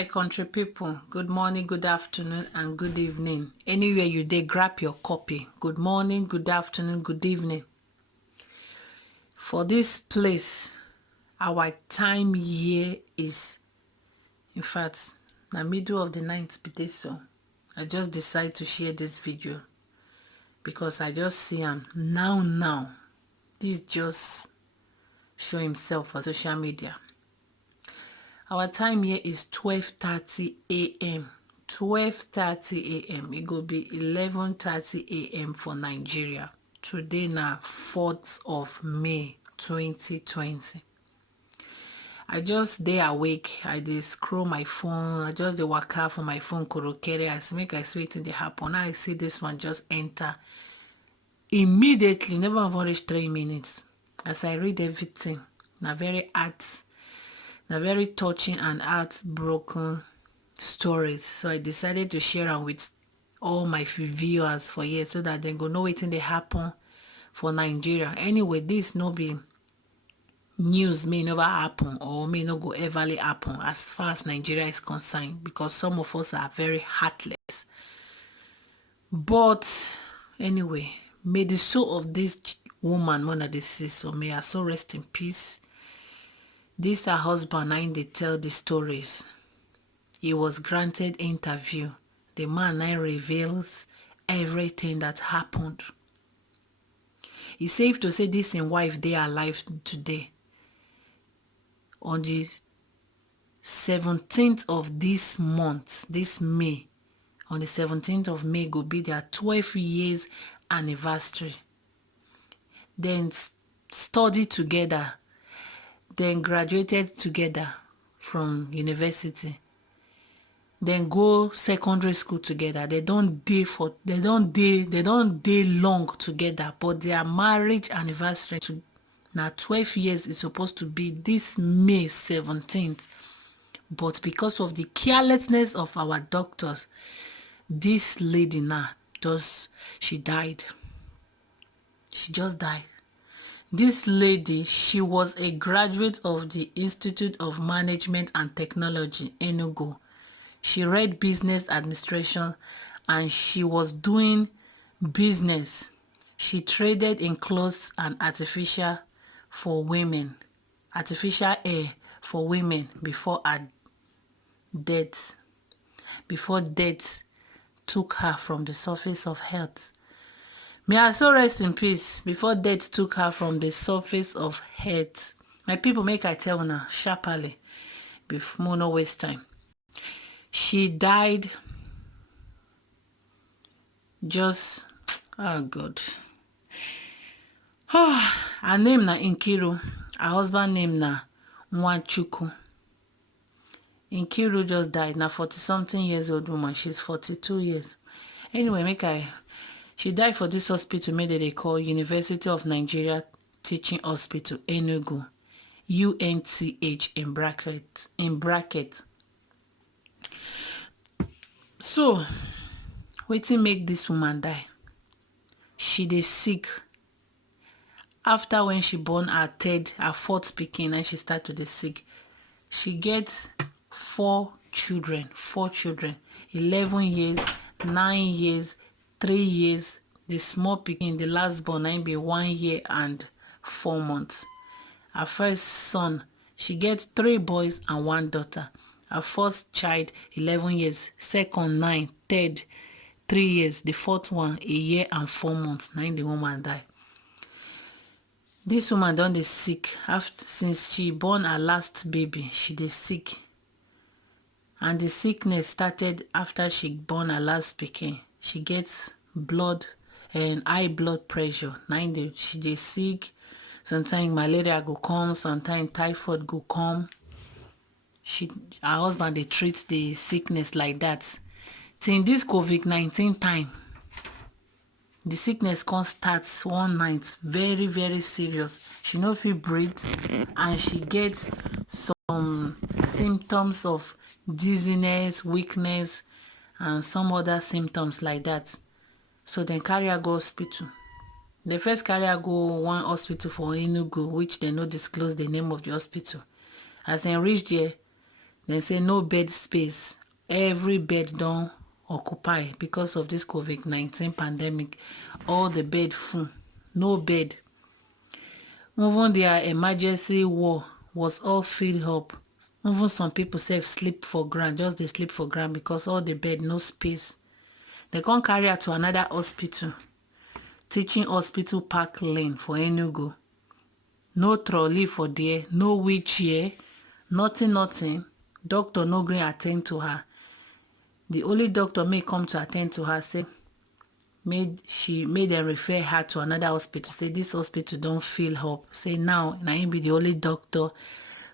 my country people, good morning, good afternoon, and good evening. Anywhere you dey, grab your copy. Good morning, good afternoon, good evening. For this place, our time here is, in fact, the middle of the night today, so I just decided to share this video because I just see him now. This just show himself on social media. Our time here is 12:30 a.m. 12:30 a.m. It will be 11:30 a.m. for Nigeria. Today na 4th of May 2020. I just dey awake. I dey scroll my phone. I just dey waka for my phone korokere. I see wetin dey happen. Now I see this one just enter. Immediately, never even reach 3 minutes. As I read everything, na very touching and heartbroken stories. So I decided to share them with all my viewers for here so that they go know wetin dey happen for Nigeria. Anyway, this no be news may never happen or may not go everly happen as far as Nigeria is concerned, because some of us are very heartless. But anyway, may the soul of this woman, one of the sisters, may her soul rest in peace. This her husband, and they tell the stories. He was granted interview. The man now reveals everything that happened. It's safe to say this in wife, they are alive today. On the 17th of this month, this May, on the 17th of May, go be their 12 years anniversary. Then study together. Then graduated together from university. Then go secondary school together. They don't day long together, but their marriage anniversary to now 12 years is supposed to be this May 17th. But because of the carelessness of our doctors, this lady now she died. She just died. This lady, she was a graduate of the Institute of Management and Technology, Enugu. She read business administration and she was doing business. She traded in clothes and artificial hair for women before her death. Before death took her from the surface of earth. May her soul rest in peace. Before death took her from the surface of earth. My people, make I tell now sharply, before no waste time. She died just, oh God. Her name na Nkiru. Her husband name na Nwachukwu. Nkiru just died. Now 40-something years old woman. She's 42 years. Anyway, she died for this hospital made they call University of Nigeria Teaching Hospital, Enugu. UNTH in bracket. So, wetin make this woman die? She dey sick. After when she born her 4th pikin, and she start to dey sick. She gets 4 children, 11 years, 9 years, 3 years. The small pikin, the last born, I be 1 year and 4 months. Her first son, she gets 3 boys and 1 daughter. Her first child, 11 years. Second, 9. Third, 3 years. The 4th one, 1 year and 4 months. Now the woman died. This woman done dey sick. Since she born her last baby, she dey sick. And the sickness started after she born her last pikin. She gets blood and high blood pressure. Now she dey sick. Sometimes malaria go come, sometimes typhoid go come. Her husband they treat the sickness like that. Till this COVID-19 time, the sickness can start one night, very, very serious. She no fit breathe, and she gets some symptoms of dizziness, weakness, and some other symptoms like that. So then carry her go hospital. They first carry her go one hospital for Enugu, which they no disclose the name of the hospital. As they reach there, They say no bed space. Every bed don't occupy because of this COVID-19 pandemic. All the bed full. No bed. Even their emergency ward was all filled up. Even some people say sleep for ground, just they sleep for ground because all the bed, no space. They can't carry her to another hospital. Teaching Hospital Park Lane for Enugu. No trolley for there, no wheelchair, nothing. Doctor no gree attend to her. The only doctor may come to attend to her say made them refer her to another hospital. Say this hospital don't fill up. Say now him be the only doctor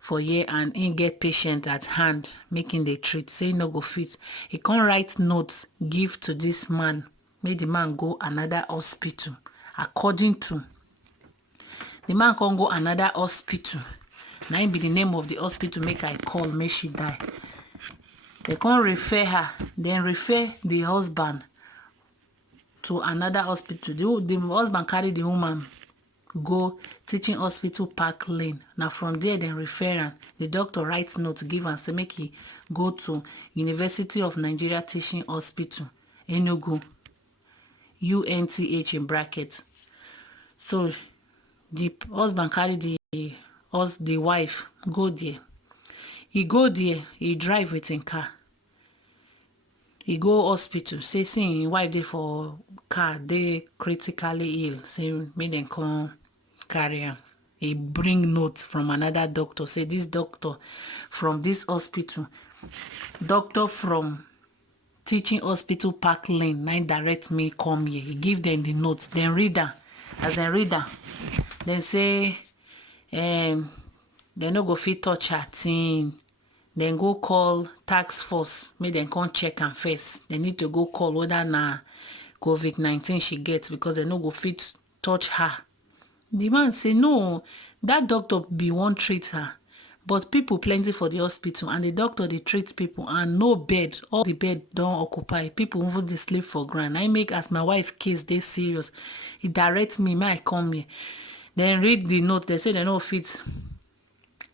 for here and him get patient at hand making the treat. Say no go fit. He can't write notes give to this man. Make the man go another hospital. According to the man can't go another hospital. Now him be the name of the hospital make I call, make she die. They can't refer her, then refer the husband to another hospital. The husband carry the woman go Teaching Hospital Park Lane. Now from there then refer her. The doctor writes note give and say make he go to University of Nigeria Teaching Hospital, Enugu, UNTH in brackets. So the husband carry the wife go there. He go there, he drive with him car. He go hospital, say see him wife dey for car, they critically ill. Say make them come carry am. He bring notes from another doctor. Say this doctor from this hospital, doctor from Teaching Hospital Park Lane, now direct me come here. He give them the notes. Then read am. As they read am, then say they no go fit touch her thing. Then go call task force. Make them come check am first. They need to go call whether na COVID-19 she gets because they no go fit touch her. The man say no, that doctor be one treat her. But people plenty for the hospital and the doctor they treat people and no bed. All the bed don't occupy. People even dey sleep for ground. I make as my wife case they serious. He directs me, may I come here. Then read the note. They say they no fit.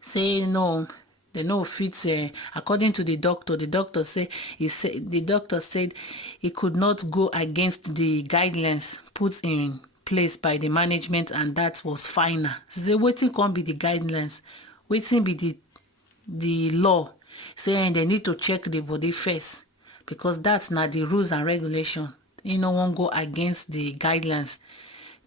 Say no. They no fit. According to the doctor say the doctor said he could not go against the guidelines put in place by the management and that was final. Say wetin come be the guidelines. Wetin be the law saying they need to check the body first because that's not the rules and regulation. You no wan go against the guidelines,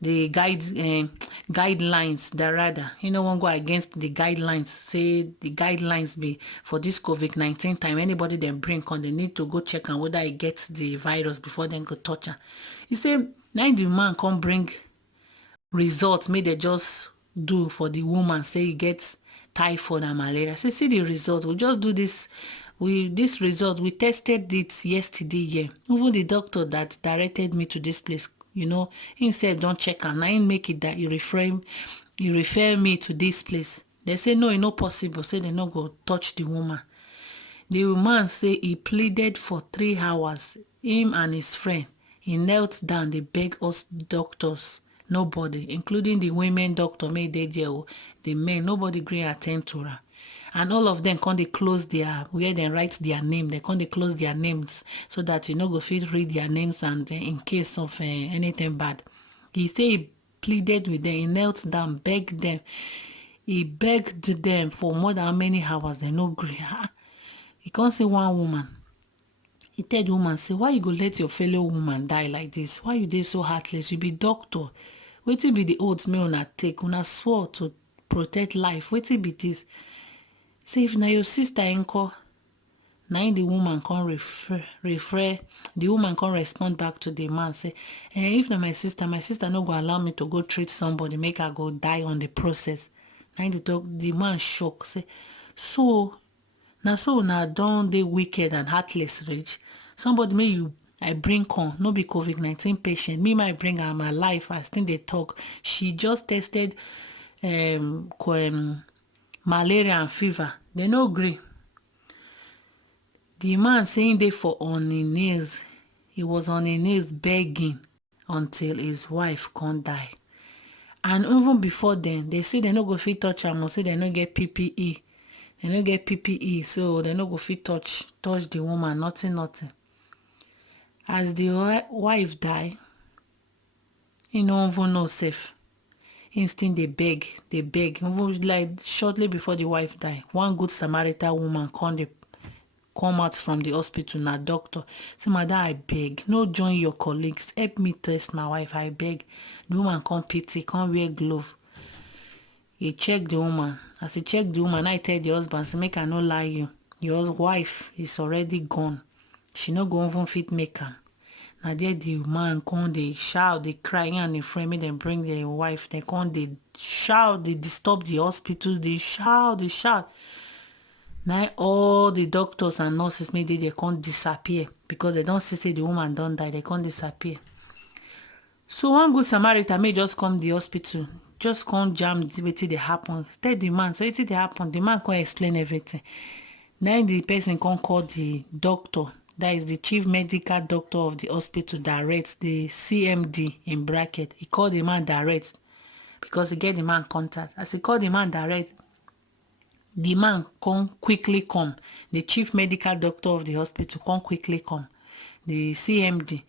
the guidelines that rather you no wan go against the guidelines. Say the guidelines be for this COVID-19 time anybody dem bring come they need to go check and whether he gets the virus before then go touch am. You say now the man come bring results may they just do for the woman say he gets typhoid and malaria. Say see the result. We just do this. This result we tested it yesterday here. Even the doctor that directed me to this place, he said don't check and I make it that you refer me to this place. They say no, it's not possible. Say they not go touch the woman. The woman say he pleaded for 3 hours. Him and his friend. He knelt down. They beg us doctors. Nobody, including the women doctor, made they there. The men, nobody gree attend to her. And all of them they close where they write their name. They they close their names so that go fit read their names and in case of anything bad. He say he pleaded with them. He knelt down, begged them. He begged them for more than how many hours. They no gree. He can't see one woman. He tell the woman, say, why you go let your fellow woman die like this? Why you dey so heartless? You be doctor. Wetin be the oath may una take? Una swore to protect life. Wetin be this? Say if na your sister enko, na the woman can refer. The woman can respond back to the man. Say, if na my sister no go allow me to go treat somebody, make her go die on the process. Now the man shock. Say, so now don't they wicked and heartless rich. Somebody I bring on, no be COVID-19 patient. Me might bring her my life. I think they talk. She just tested malaria and fever. They no agree. The man saying they for on his knees. He was on his knees begging until his wife can't die. And even before then, they say they no go fit touch her, say they no get PPE. They no get PPE, so they no go fit touch the woman, nothing. As the wife die, he no even know safe. Instinct they beg. Even like shortly before the wife die, one good Samaritan woman come out from the hospital, na doctor. Say, madam, I beg, no join your colleagues. Help me test my wife, I beg. The woman come pity, come wear glove. He check the woman. As he check the woman, I tell the husband, say, make I no lie you. Your wife is already gone. She no go even fit make am. Now there the man come, they shout, they cry, and they friend me, then bring their wife. They come, they shout, they disturb the hospitals, they shout. Now all the doctors and nurses maybe they can't disappear because they don't see the woman don't die. They can't disappear. So one good Samaritan may just come the hospital, just come jam wetin dey happen. Tell the man, so wetin dey happen. The man can't explain everything. Now the person can't call the doctor. That is the chief medical doctor of the hospital direct, the CMD in bracket. He called the man direct because he get the man contact. As he called the man direct, the man quickly come. The chief medical doctor of the hospital quickly come. The CMD.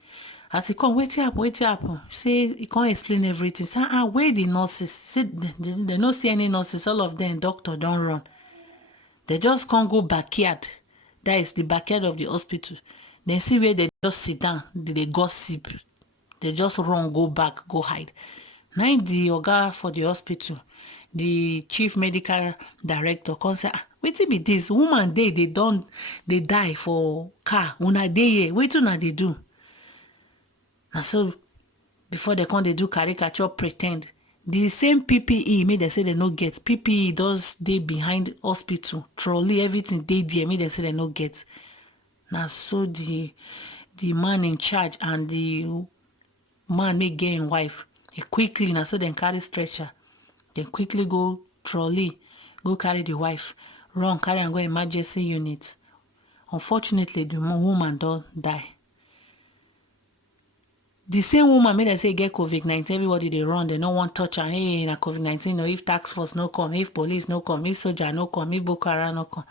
As he come, wetin happen? Say he can't explain everything. Say, where the nurses? Say they no see any nurses. All of them doctor don't run. They just can't go backyard. That is the backyard of the hospital. Then see where they just sit down. They gossip. They just run, go back, go hide. Now the oga for the hospital, the chief medical director, come say, wetin be this? Woman they die for car. Una dey here. Wetin una dey do? And so before they come, they do caricature, pretend. The same PPE, may they say they no get. PPE does they behind hospital. Trolley, everything they there, may they say they no get. Now so the man in charge and the man may get him wife. He quickly, now so then carry stretcher. Then quickly go trolley, go carry the wife. Run, carry and go emergency unit. Unfortunately, the woman don't die. The same woman made I say get COVID-19, everybody they run, they no want touch her. Hey, na COVID-19, no, if tax force no come, if police no come, if soldier no come, if Boko Haram no come.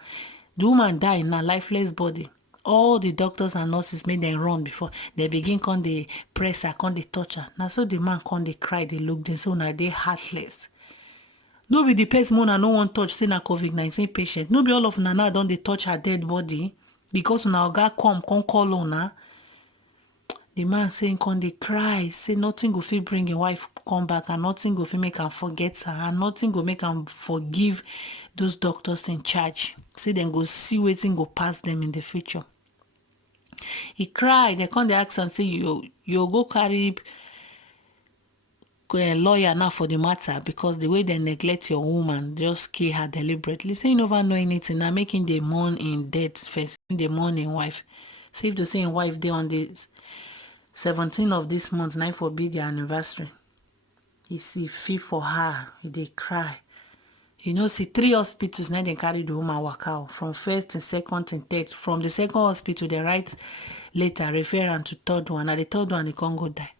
The woman die in a lifeless body. All the doctors and nurses made them run before. They begin come they press her, come they touch her. Now so the man come they cry, they look, they say now they heartless. No be the person una no want touch, say na COVID-19 patient. No be all of una now don't they touch her dead body because una oga come call una. The man saying, come they cry, say nothing go fit bring your wife come back and nothing go fit make am forget her and nothing go make am forgive those doctors in charge. Say them go see wetin go pass them in the future. He cried, they come they ask and say, you go carry a lawyer now for the matter because the way they neglect your woman, just kill her deliberately. Say you never know anything, now making the mourn in death first, the mourning wife. So if the same wife they on the 17th of this month, now for be the anniversary. You see, feel for her, they cry. You know, see 3 hospitals now they carry the woman walk out from first and second and third. From the second hospital, they write later referring to third one. At the third one, they can't go die.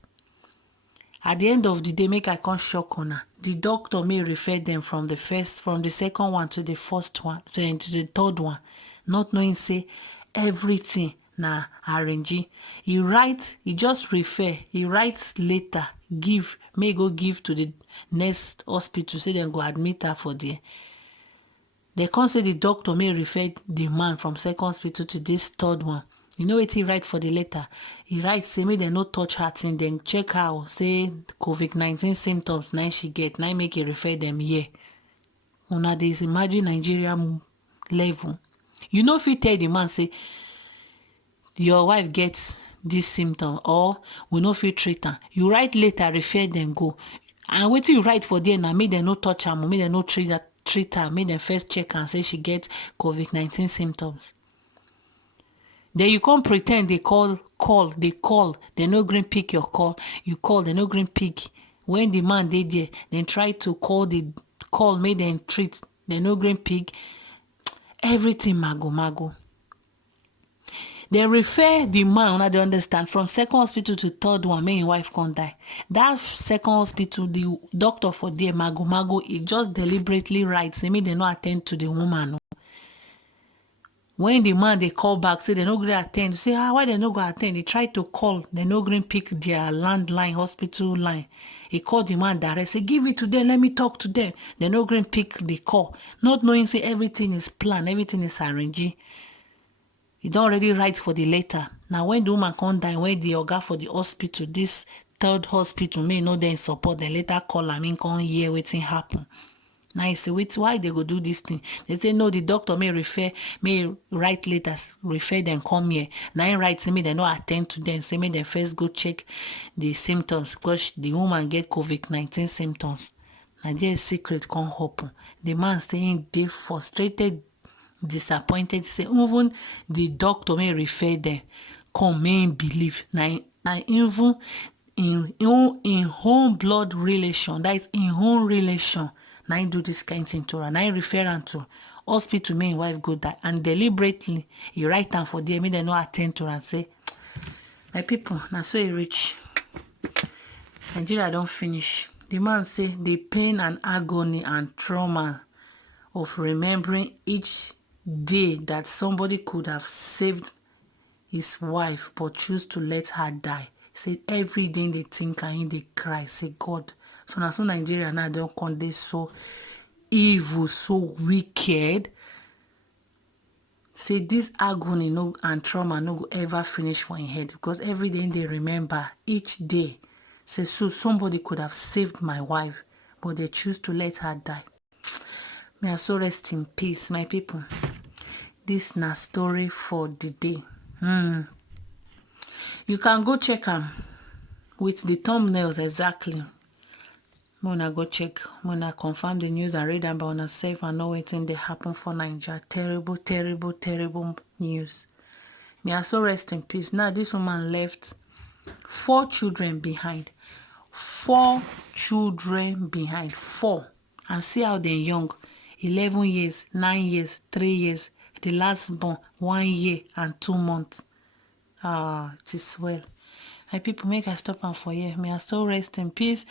At the end of the day, make I can't shock on her. The doctor may refer them from the second one to the first one, to the third one, not knowing say everything. Nah, RNG. He just refer. He writes later, may go give to the next hospital, say then go admit her for there. They can't say the doctor may refer the man from second hospital to this third one. You know what he write for the letter? He writes, say me they no touch her thing, then check out, say COVID-19 symptoms, now she get, now make it refer them here. Una this imagine Nigeria level. You know if you tell the man, say, your wife gets this symptom or we no fit treat her. You write later, refer them go. And what you write for there now, make them no touch her, make them no treat her, make them first check and say she gets COVID-19 symptoms. Then you can't pretend they call, they no green pick your call. You call, they no green pick. When the man they there, then try to call, make them treat, they no green pick. Everything mago. They refer the man, I don't understand, from second hospital to third one, may his wife can't die. That second hospital, the doctor for there, mago, he just deliberately writes, they may they not attend to the woman. When the man they call back, say they no gree attend. Say, why they no go attend? They try to call, they no gree pick their landline, hospital line. He called the man direct, say, give it to them, let me talk to them. They no gree pick the call. Not knowing, say, everything is planned, everything is arranged. You don't already write for the letter. Now, when the woman come die, when the oga for the hospital, this third hospital may know them support, they later call am in come hear wetin happen. Now you say, wait, why they go do this thing? They say, no, the doctor may write letters, refer them, come here. Now he write, say, me they no attend to them, say, me they first go check the symptoms, because the woman get COVID-19 symptoms. Now there's secret can't happen. The man saying they frustrated, disappointed, say, even the doctor may refer them, come may believe. Now even in home blood relation, that is in home relation, now do this kind of thing to her. Now refer am to hospital, me and wife go die, and deliberately he write am for there, me they no attend to her and say, my people, now so he reach. Nigeria don't finish. The man say the pain and agony and trauma of remembering each day that somebody could have saved his wife but choose to let her die. He said every day they think and they cry, say God. So now so Nigeria now don't come they so evil, so wicked. Say this agony no and trauma no go ever finish for him head, because every day they remember each day. Say so somebody could have saved my wife, but they choose to let her die. May I so rest in peace, my people. This na story for the day. You can go check them with the thumbnails exactly. When I go check, when I confirm the news and read about on safe and know wetin dey happen for Nigeria. Terrible, terrible, terrible news. May I so rest in peace. Now this woman left 4 children behind. 4 children behind. 4. And see how they're young. 11 years, 9 years, 3 years. The last born 1 year and 2 months. It is well. My people, make I stop am for here. May I so rest in peace.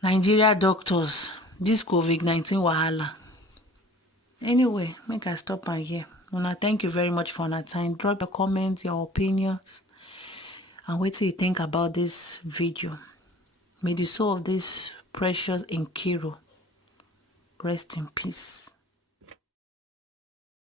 Nigeria doctors, this COVID-19 wahala. Anyway, make I stop am here. Una, thank you very much for your time. Drop your comments, your opinions, and what you think about this video. May the soul of this precious Nkiro rest in peace.